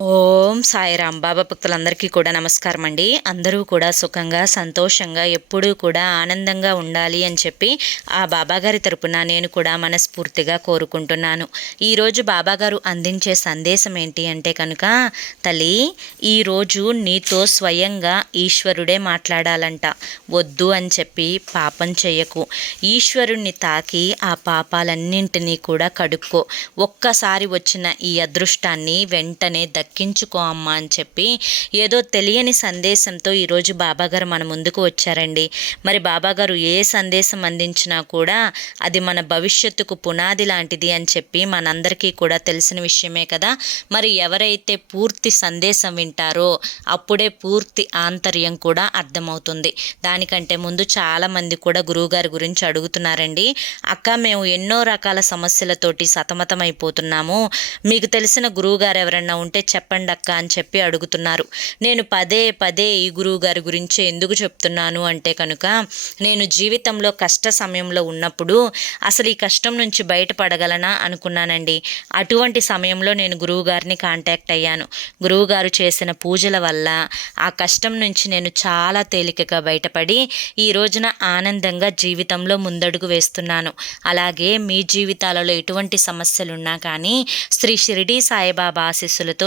ఓం సాయిరామ్ బాబా భక్తులందరికీ కూడా నమస్కారం అండి అందరూ కూడా సుఖంగా సంతోషంగా ఎప్పుడూ కూడా ఆనందంగా ఉండాలి అని చెప్పి ఆ బాబాగారి తరపున నేను కూడా మనస్ఫూర్తిగా కోరుకుంటున్నాను. ఈరోజు బాబాగారు అందించే సందేశం ఏంటి అంటే కనుక తల్లి ఈరోజు నీతో స్వయంగా ఈశ్వరుడే మాట్లాడాలంట. వద్దు అని చెప్పి పాపం చేయకు. ఈశ్వరుణ్ణి తాకి ఆ పాపాలన్నింటినీ కూడా కడుక్కో. ఒక్కసారి వచ్చిన ఈ అదృష్టాన్ని వెంటనే దక్కించుకో అమ్మా అని చెప్పి ఏదో తెలియని సందేశంతో ఈరోజు బాబాగారు మన ముందుకు వచ్చారండి. మరి బాబాగారు ఏ సందేశం అందించినా కూడా అది మన భవిష్యత్తుకు పునాది లాంటిది అని చెప్పి మనందరికీ కూడా తెలిసిన విషయమే కదా. మరి ఎవరైతే పూర్తి సందేశం వింటారో అప్పుడే పూర్తి ఆంతర్యం కూడా అర్థమవుతుంది. దానికంటే ముందు చాలామంది కూడా గురువుగారి గురించి అడుగుతున్నారండి. అక్క మేము ఎన్నో రకాల సమస్యలతోటి సతమతమైపోతున్నాము. మీకు తెలిసిన గురువుగారు ఎవరన్నా ఉంటే చెప్పండి అక్క అని చెప్పి అడుగుతున్నారు. నేను పదే పదే ఈ గురువు గారి గురించి ఎందుకు చెప్తున్నాను అంటే కనుక నేను జీవితంలో కష్ట సమయంలో ఉన్నప్పుడు అసలు ఈ కష్టం నుంచి బయటపడగలనా అనుకున్నానండి. అటువంటి సమయంలో నేను గురువు గారిని కాంటాక్ట్ అయ్యాను. గురువుగారు చేసిన పూజల వల్ల ఆ కష్టం నుంచి నేను చాలా తేలికగా బయటపడి ఈ రోజున ఆనందంగా జీవితంలో ముందడుగు వేస్తున్నాను. అలాగే మీ జీవితాలలో ఎటువంటి సమస్యలున్నా కానీ శ్రీ షిరిడి సాయిబాబా ఆశీస్సులతో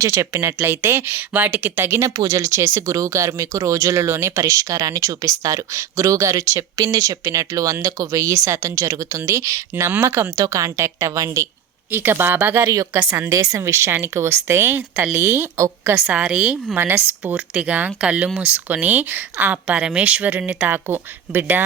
వివరించి చెప్పినట్లయితే వాటికి తగిన పూజలు చేసి గురువుగారు మీకు రోజులలోనే పరిష్కారాన్ని చూపిస్తారు. గురువుగారు చెప్పింది చెప్పినట్లు వందకు వెయ్యి శాతం జరుగుతుంది. నమ్మకంతో కాంటాక్ట్ అవ్వండి. ఇక బాబాగారి యొక్క సందేశం విషయానికి వస్తే తల్లి ఒక్కసారి మనస్ఫూర్తిగా కళ్ళు మూసుకొని ఆ పరమేశ్వరుని తాకు. బిడ్డా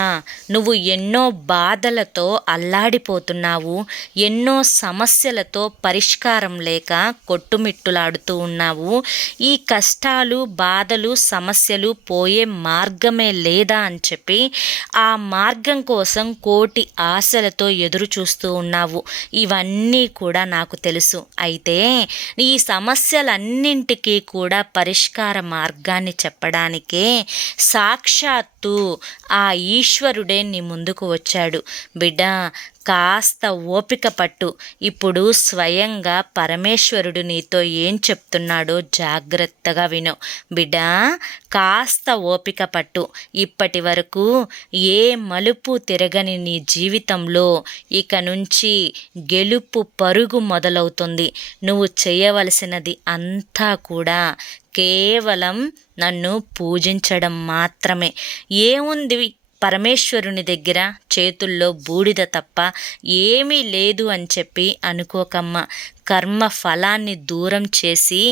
నువ్వు ఎన్నో బాధలతో అల్లాడిపోతున్నావు. ఎన్నో సమస్యలతో పరిష్కారం లేక కొట్టుమిట్టులాడుతూ ఉన్నావు. ఈ కష్టాలు బాధలు సమస్యలు పోయే మార్గమే లేదా అని చెప్పి ఆ మార్గం కోసం కోటి ఆశలతో ఎదురు చూస్తూ ఉన్నావు. ఇవన్నీ కూడా నాకు తెలుసు. అయితే ఈ సమస్యలన్నింటికీ కూడా పరిష్కార మార్గాన్ని చెప్పడానికే సాక్షాత్తు ఆ ఈశ్వరుడే నీ ముందుకు వచ్చాడు. బిడ్డ కాస్త ఓపిక పట్టు. ఇప్పుడు స్వయంగా పరమేశ్వరుడు నీతో ఏం చెప్తున్నాడో జాగ్రత్తగా విను. బిడ్డా కాస్త ఓపిక పట్టు. ఇప్పటి వరకు ఏ మలుపు తిరగని నీ జీవితంలో ఇక నుంచి గెలుపు పరుగు మొదలవుతుంది. నువ్వు చేయవలసినది అంతా కూడా కేవలం నన్ను పూజించడం మాత్రమే. ఏముంది పరమేశ్వరుని దగ్గర చేతుల్లో బూడిద తప్ప ఏమీ లేదు అని చెప్పి అనుకోకమ్మ. కర్మ ఫలాన్ని దూరం చేసి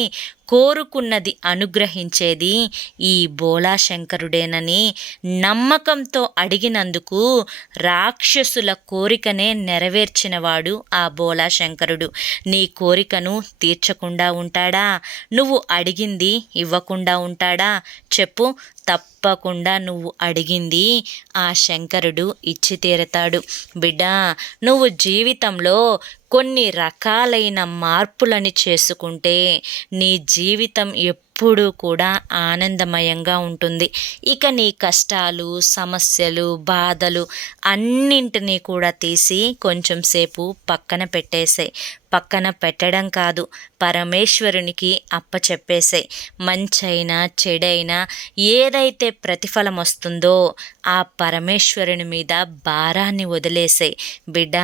కోరుకున్నది అనుగ్రహించేది ఈ బోలాశంకరుడేనని నమ్మకంతో అడిగినందుకు రాక్షసుల కోరికనే నెరవేర్చినవాడు ఆ బోలాశంకరుడు నీ కోరికను తీర్చకుండా ఉంటాడా? నువ్వు అడిగింది ఇవ్వకుండా ఉంటాడా? చెప్పు తప్పకుండా నువ్వు అడిగింది ఆ శంకరుడు ఇచ్చి తీరతాడు. బిడ్డ నువ్వు జీవితంలో కొన్ని రకాలైన మార్పులని చేసుకుంటే నీ జీవితం ఎప్పుడూ కూడా ఆనందమయంగా ఉంటుంది. ఇక నీ కష్టాలు సమస్యలు బాధలు అన్నింటినీ కూడా తీసి కొంచెం సేపు పక్కన పెట్టేసాయి. పక్కన పెట్టడం కాదు పరమేశ్వరునికి అప్పచెప్పేసాయి. మంచైనా చెడైనా ఏదైతే ప్రతిఫలం వస్తుందో ఆ పరమేశ్వరుని మీద భారాన్ని వదిలేసాయి. బిడ్డ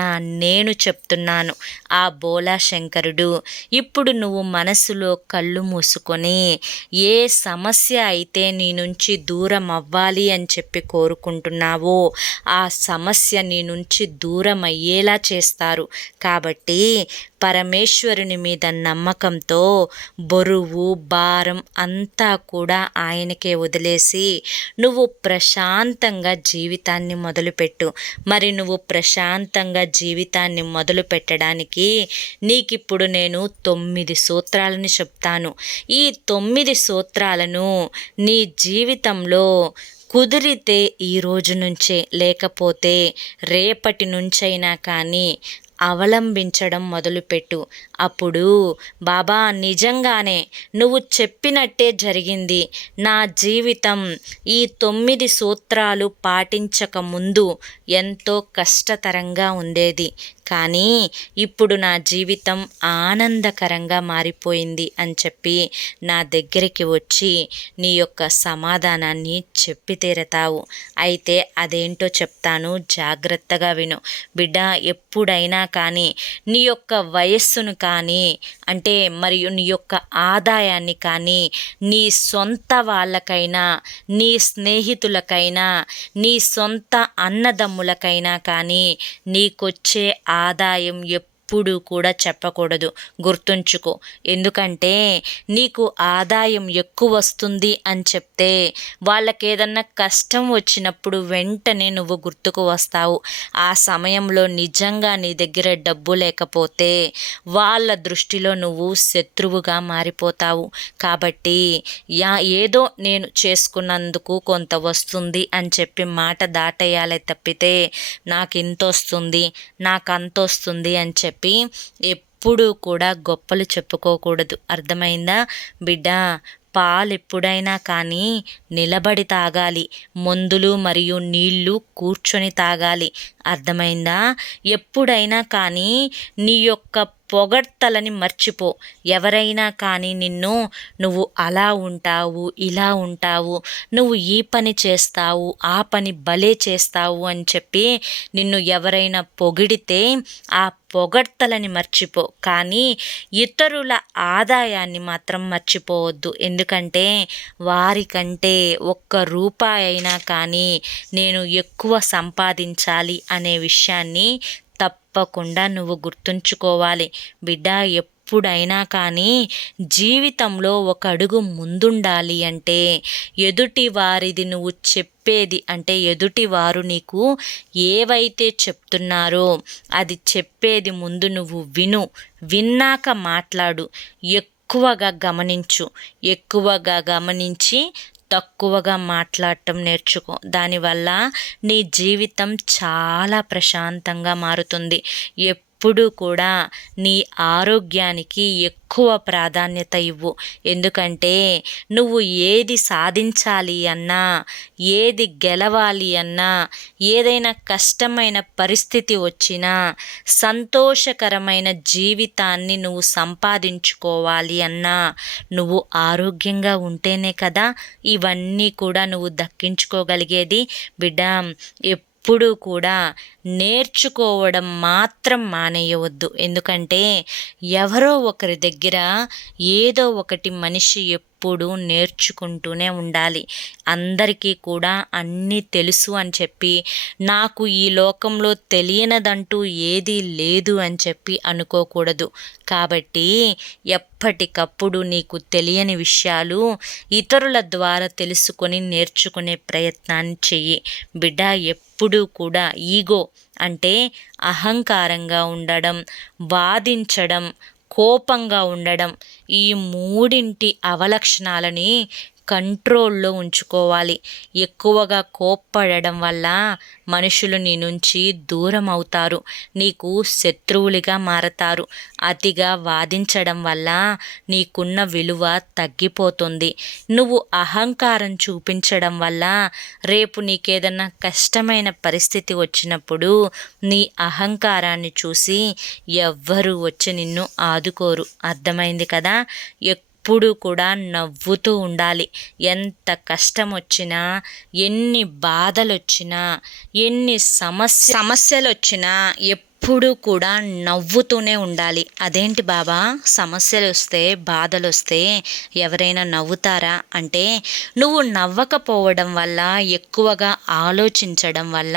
నేను చెప్తున్నాను ఆ బోలా శంకరుడు ఇప్పుడు నువ్వు మనసులో కళ్ళు మూసుకొని ఏ సమస్య అయితే నీ నుంచి దూరం అవ్వాలి అని చెప్పి కోరుకుంటున్నావో ఆ సమస్య నీ నుంచి దూరం అయ్యేలా చేస్తారు. కాబట్టి పరమేశ్వరుని మీద నమ్మకంతో బరువు భారం అంతా కూడా ఆయనకే వదిలేసి నువ్వు ప్రశాంతంగా జీవితాన్ని మొదలుపెట్టు. మరి నువ్వు ప్రశాంతంగా జీవితాన్ని మొదలు పెట్టడానికి నీకిప్పుడు నేను తొమ్మిది సూత్రాలను చెప్తాను. ఈ తొమ్మిది సూత్రాలను నీ జీవితంలో కుదిరితే ఈ రోజు నుంచే లేకపోతే రేపటి నుంచైనా కానీ అవలంబించడం మొదలుపెట్టు. అప్పుడు బాబా నిజంగానే నువ్వు చెప్పినట్టే జరిగింది. నా జీవితం ఈ తొమ్మిది సూత్రాలు పాటించక ముందు ఎంతో కష్టతరంగా ఉండేది. కానీ ఇప్పుడు నా జీవితం ఆనందకరంగా మారిపోయింది అని చెప్పి నా దగ్గరికి వచ్చి నీ యొక్క సమాధానాన్ని చెప్పి తీరతావు. అయితే అదేంటో చెప్తాను. జాగ్రత్తగా విను. బిడ్డ ఎప్పుడైనా కానీ నీ యొక్క వయస్సును కానీ అంటే మరియు నీ యొక్క ఆదాయాన్ని కానీ నీ సొంత వాళ్ళకైనా నీ స్నేహితులకైనా నీ సొంత అన్నదమ్ములకైనా కానీ నీకొచ్చే ఆదాయం ఎప్పుడూ కూడా చెప్పకూడదు. గుర్తుంచుకో. ఎందుకంటే నీకు ఆదాయం ఎక్కువ వస్తుంది అని చెప్తే వాళ్ళకి ఏదన్నా కష్టం వచ్చినప్పుడు వెంటనే నువ్వు గుర్తుకు వస్తావు. ఆ సమయంలో నిజంగా నీ దగ్గర డబ్బు లేకపోతే వాళ్ళ దృష్టిలో నువ్వు శత్రువుగా మారిపోతావు. కాబట్టి యా ఏదో నేను చేసుకున్నందుకు కొంత వస్తుంది అని చెప్పి మాట దాటేయాలి తప్పితే నాకు ఇంత వస్తుంది నాకు అంత వస్తుంది అని చెప్పి చెప్పి ఎప్పుడూ కూడా గొప్పలు చెప్పుకోకూడదు. అర్థమైందా? బిడ్డ పాలు ఎప్పుడైనా కానీ నిలబడి తాగాలి. మందులు మరియు నీళ్ళు కూర్చొని తాగాలి. అర్థమైందా? ఎప్పుడైనా కానీ నీ యొక్క పొగడ్తలని మర్చిపో. ఎవరైనా కానీ నిన్ను నువ్వు అలా ఉంటావు ఇలా ఉంటావు నువ్వు ఈ పని చేస్తావు ఆ పని భలే చేస్తావు అని చెప్పి నిన్ను ఎవరైనా పొగిడితే ఆ పొగడ్తలని మర్చిపో. కానీ ఇతరుల ఆదాయాన్ని మాత్రం మర్చిపోవద్దు. ఎందుకంటే వారికంటే ఒక్క రూపాయి అయినా కానీ నేను ఎక్కువ సంపాదించాలి అని అనే విషయాన్ని తప్పకుండా నువ్వు గుర్తుంచుకోవాలి. బిడ్డ ఎప్పుడైనా కానీ జీవితంలో ఒక అడుగు ముందుండాలి అంటే ఎదుటి వారిది నువ్వు చెప్పేది అంటే ఎదుటి వారు నీకు ఏవైతే చెప్తున్నారో అది చెప్పేది ముందు నువ్వు విను. విన్నాక మాట్లాడు. ఎక్కువగా గమనించు. ఎక్కువగా గమనించి తక్కువగా మాట్లాడటం నేర్చుకో. దానివల్ల నీ జీవితం చాలా ప్రశాంతంగా మారుతుంది. ఎప్పుడు కూడా నీ ఆరోగ్యానికి ఎక్కువ ప్రాధాన్యత ఇవ్వు. ఎందుకంటే నువ్వు ఏది సాధించాలి అన్నా ఏది గెలవాలి అన్నా ఏదైనా కష్టమైన పరిస్థితి వచ్చినా సంతోషకరమైన జీవితాన్ని నువ్వు సంపాదించుకోవాలి అన్నా నువ్వు ఆరోగ్యంగా ఉంటేనే కదా ఇవన్నీ కూడా నువ్వు దక్కించుకోగలిగేది. బిడ్డ ఎప్పుడూ కూడా నేర్చుకోవడం మాత్రం మానేయవద్దు. ఎందుకంటే ఎవరో ఒకరి దగ్గర ఏదో ఒకటి మనిషి ఎప్పుడూ నేర్చుకుంటూనే ఉండాలి. అందరికీ కూడా అన్నీ తెలుసు అని చెప్పి నాకు ఈ లోకంలో తెలియనదంటూ ఏదీ లేదు అని చెప్పి అనుకోకూడదు. కాబట్టి ఎప్పటికప్పుడు నీకు తెలియని విషయాలు ఇతరుల ద్వారా తెలుసుకొని నేర్చుకునే ప్రయత్నాన్ని చెయ్యి. బిడ్డ ఎప్పుడూ కూడా ఈగో అంటే అహంకారంగా ఉండడం వాదించడం కోపంగా ఉండడం ఈ మూడింటి అవలక్షణాలని కంట్రోల్లో ఉంచుకోవాలి. ఎక్కువగా కోప్పడడం వల్ల మనుషులు నీ నుంచి దూరం అవుతారు. నీకు శత్రువులుగా మారతారు. అతిగా వాదించడం వల్ల నీకున్న విలువ తగ్గిపోతుంది. నువ్వు అహంకారం చూపించడం వల్ల రేపు నీకేదన్నా కష్టమైన పరిస్థితి వచ్చినప్పుడు నీ అహంకారాన్ని చూసి ఎవ్వరూ వచ్చి నిన్ను ఆదుకోరు. అర్థమైంది కదా? ఎప్పుడూ కూడా నవ్వుతూ ఉండాలి. ఎంత కష్టం వచ్చినా ఎన్ని బాధలు వచ్చినా ఎన్ని సమస్య సమస్యలు వచ్చినా ఎప్పుడూ కూడా నవ్వుతూనే ఉండాలి. అదేంటి బాబా? సమస్యలు వస్తే బాధలు వస్తే ఎవరైనా నవ్వుతారా? అంటే నువ్వు నవ్వకపోవడం వల్ల ఎక్కువగా ఆలోచించడం వల్ల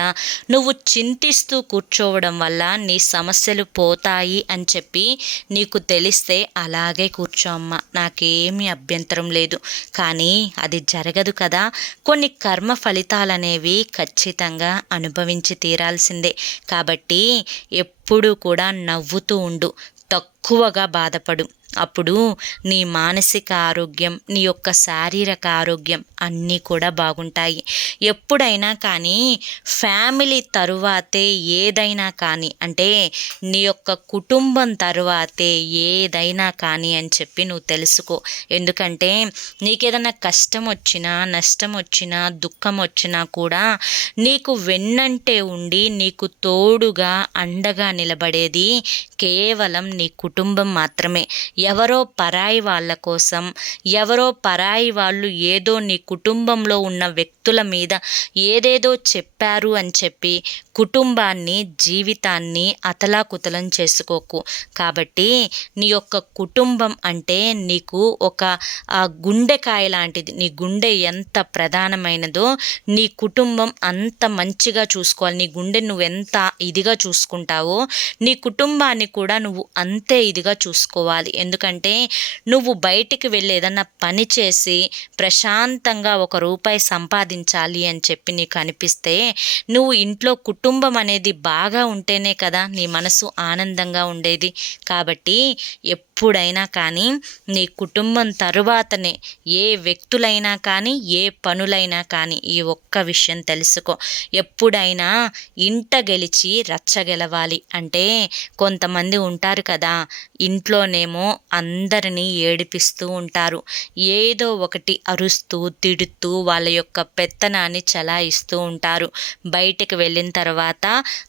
నువ్వు చింతిస్తూ కూర్చోవడం వల్ల నీ సమస్యలు పోతాయి అని చెప్పి నీకు తెలిస్తే అలాగే కూర్చోమ్మ నాకేమీ అభ్యంతరం లేదు. కానీ అది జరగదు కదా. కొన్ని కర్మ ఫలితాలనేవి ఖచ్చితంగా అనుభవించి తీరాల్సిందే. కాబట్టి ఎప్పుడూ కూడా నవ్వుతూ ఉండు. తక్కువగా బాధపడు. అప్పుడు నీ మానసిక ఆరోగ్యం నీ యొక్క శారీరక ఆరోగ్యం అన్నీ కూడా బాగుంటాయి. ఎప్పుడైనా కానీ ఫ్యామిలీ తరువాతే ఏదైనా కానీ అంటే నీ యొక్క కుటుంబం తరువాతే ఏదైనా కానీ అని చెప్పి నువ్వు తెలుసుకో. ఎందుకంటే నీకేదైనా కష్టం వచ్చినా నష్టం వచ్చినా దుఃఖం వచ్చినా కూడా నీకు వెన్నంటే ఉండి నీకు తోడుగా అండగా నిలబడేది కేవలం నీ కుటుంబం మాత్రమే. ఎవరో పరాయి వాళ్ళ కోసం ఎవరో పరాయి వాళ్ళు ఏదో నీ కుటుంబంలో ఉన్న వ్యక్తుల మీద ఏదేదో చెప్పారు అని చెప్పి కుటుంబాన్ని జీవితాన్ని అతలాకుతలం చేసుకోకు. కాబట్టి నీ యొక్క కుటుంబం అంటే నీకు ఒక గుండెకాయ లాంటిది. నీ గుండె ఎంత ప్రధానమైనదో నీ కుటుంబం అంత మంచిగా చూసుకోవాలి. నీ గుండె నువ్వు ఎంత ఇదిగా చూసుకుంటావో నీ కుటుంబాన్ని కూడా నువ్వు అంతే ఇదిగా చూసుకోవాలి. ఎందుకంటే నువ్వు బయటికి వెళ్ళి ఏదన్నా పని చేసి ప్రశాంతంగా ఒక రూపాయి సంపాదించాలి అని చెప్పి నీకు అనిపిస్తే నువ్వు ఇంట్లో కుటుంబం అనేది బాగా ఉంటేనే కదా నీ మనసు ఆనందంగా ఉండేది. కాబట్టి ఎప్పుడైనా కానీ నీ కుటుంబం తరువాతనే ఏ వ్యక్తులైనా కానీ ఏ పనులైనా కానీ ఈ ఒక్క విషయం తెలుసుకో. ఎప్పుడైనా ఇంట గెలిచి రచ్చగెలవాలి అంటే కొంతమంది ఉంటారు కదా ఇంట్లోనేమో అందరినీ ఏడిపిస్తూ ఉంటారు. ఏదో ఒకటి అరుస్తూ తిడుతూ వాళ్ళ యొక్క పెత్తనాన్ని చలాయిస్తూ ఉంటారు. బయటికి వెళ్ళిన తర్వాత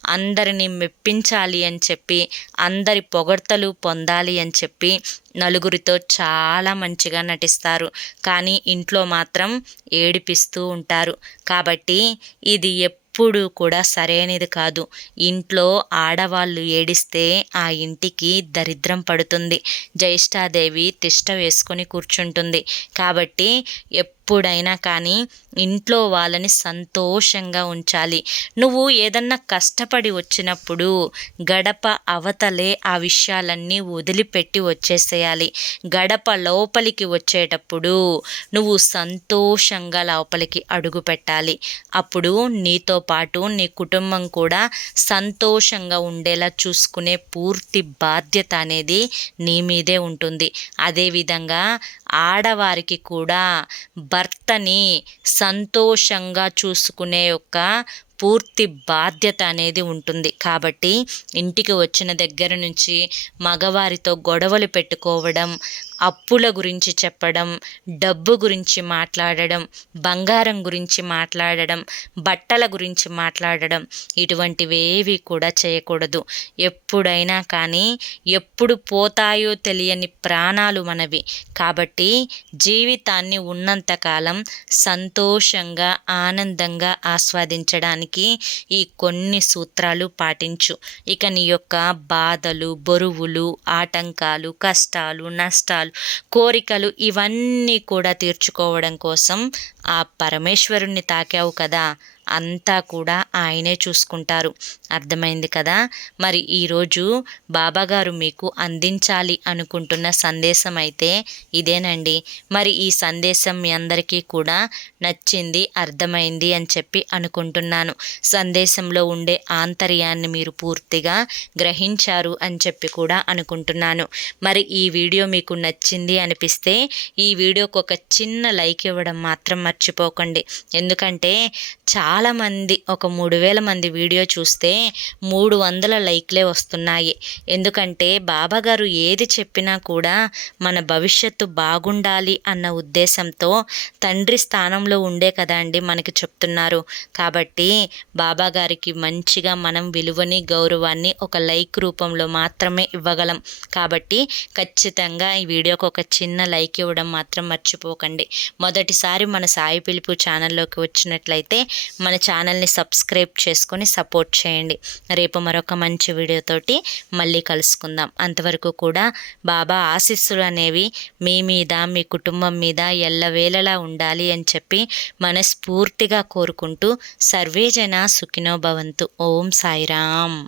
అందరినీ మెప్పించాలి అని చెప్పి అందరి పొగడ్తలు పొందాలి అని చెప్పి నలుగురితో చాలా మంచిగా నటిస్తారు. కానీ ఇంట్లో మాత్రం ఏడిపిస్తూ ఉంటారు. కాబట్టి ఇది ఎప్పుడు కూడా సరైనది కాదు. ఇంట్లో ఆడవాళ్ళు ఏడిస్తే ఆ ఇంటికి దరిద్రం పడుతుంది. జ్యేష్ఠాదేవి తిష్ట వేసుకొని కూర్చుంటుంది. కాబట్టి ఎప్పుడైనా కానీ ఇంట్లో వాళ్ళని సంతోషంగా ఉంచాలి. నువ్వు ఏదన్నా కష్టపడి వచ్చినప్పుడు గడప అవతలే ఆ విషయాలన్నీ వదిలిపెట్టి వచ్చేసేయాలి. గడప లోపలికి వచ్చేటప్పుడు నువ్వు సంతోషంగా లోపలికి అడుగు పెట్టాలి. అప్పుడు నీతో పాటు నీ కుటుంబం కూడా సంతోషంగా ఉండేలా చూసుకునే పూర్తి బాధ్యత అనేది నీ మీదే ఉంటుంది. అదేవిధంగా ఆడవారికి కూడా భర్తని సంతోషంగా చూసుకునే ఒక పూర్తి బాధ్యత అనేది ఉంటుంది. కాబట్టి ఇంటికి వచ్చిన దగ్గర నుంచి మగవారితో గొడవలు పెట్టుకోవడం అప్పుల గురించి చెప్పడం డబ్బు గురించి మాట్లాడడం బంగారం గురించి మాట్లాడడం బట్టల గురించి మాట్లాడడం ఇటువంటివేవి కూడా చేయకూడదు. ఎప్పుడైనా కానీ ఎప్పుడు పోతాయో తెలియని ప్రాణాలు మనవి. కాబట్టి జీవితాన్ని ఉన్నంతకాలం సంతోషంగా ఆనందంగా ఆస్వాదించడానికి ఈ కొన్ని సూత్రాలు పాటించు. ఇక నీ యొక్క బాధలు బరువులు ఆటంకాలు కష్టాలు నష్టాలు కోరికలు ఇవన్నీ కూడా తీర్చుకోవడం కోసం ఆ పరమేశ్వరుణ్ణి తాకావు కదా. అంతా కూడా ఆయనే చూసుకుంటారు. అర్థమైంది కదా? మరి ఈరోజు బాబాగారు మీకు అందించాలి అనుకుంటున్న సందేశం అయితే ఇదేనండి. మరి ఈ సందేశం మీ అందరికీ కూడా నచ్చింది అర్థమైంది అని చెప్పి అనుకుంటున్నాను. సందేశంలో ఉండే ఆంతర్యాన్ని మీరు పూర్తిగా గ్రహించారు అని చెప్పి కూడా అనుకుంటున్నాను. మరి ఈ వీడియో మీకు నచ్చింది అనిపిస్తే ఈ వీడియోకి ఒక చిన్న లైక్ ఇవ్వడం మాత్రం మర్చిపోకండి. ఎందుకంటే చాలా చాలామంది ఒక మూడు వేల మంది వీడియో చూస్తే మూడు వందల లైక్లే వస్తున్నాయి. ఎందుకంటే బాబాగారు ఏది చెప్పినా కూడా మన భవిష్యత్తు బాగుండాలి అన్న ఉద్దేశంతో తండ్రి స్థానంలో ఉండే కదా అండి మనకి చెప్తున్నారు. కాబట్టి బాబాగారికి మంచిగా మనం విలువని గౌరవాన్ని ఒక లైక్ రూపంలో మాత్రమే ఇవ్వగలం. కాబట్టి ఖచ్చితంగా ఈ వీడియోకి ఒక చిన్న లైక్ ఇవ్వడం మాత్రం మర్చిపోకండి. మొదటిసారి మన సాయి పిలుపు ఛానల్లోకి వచ్చినట్లయితే మన ఛానల్ని సబ్స్క్రైబ్ చేసుకొని సపోర్ట్ చేయండి. రేపు మరొక మంచి వీడియోతోటి మళ్ళీ కలుసుకుందాం. అంతవరకు కూడా బాబా ఆశీస్సులు అనేవి మీ మీద మీ కుటుంబం మీద ఎల్లవేళలా ఉండాలి అని చెప్పి మనస్ఫూర్తిగా కోరుకుంటూ సర్వేజన సుఖినో భవంతు. ఓం సాయిరామ్.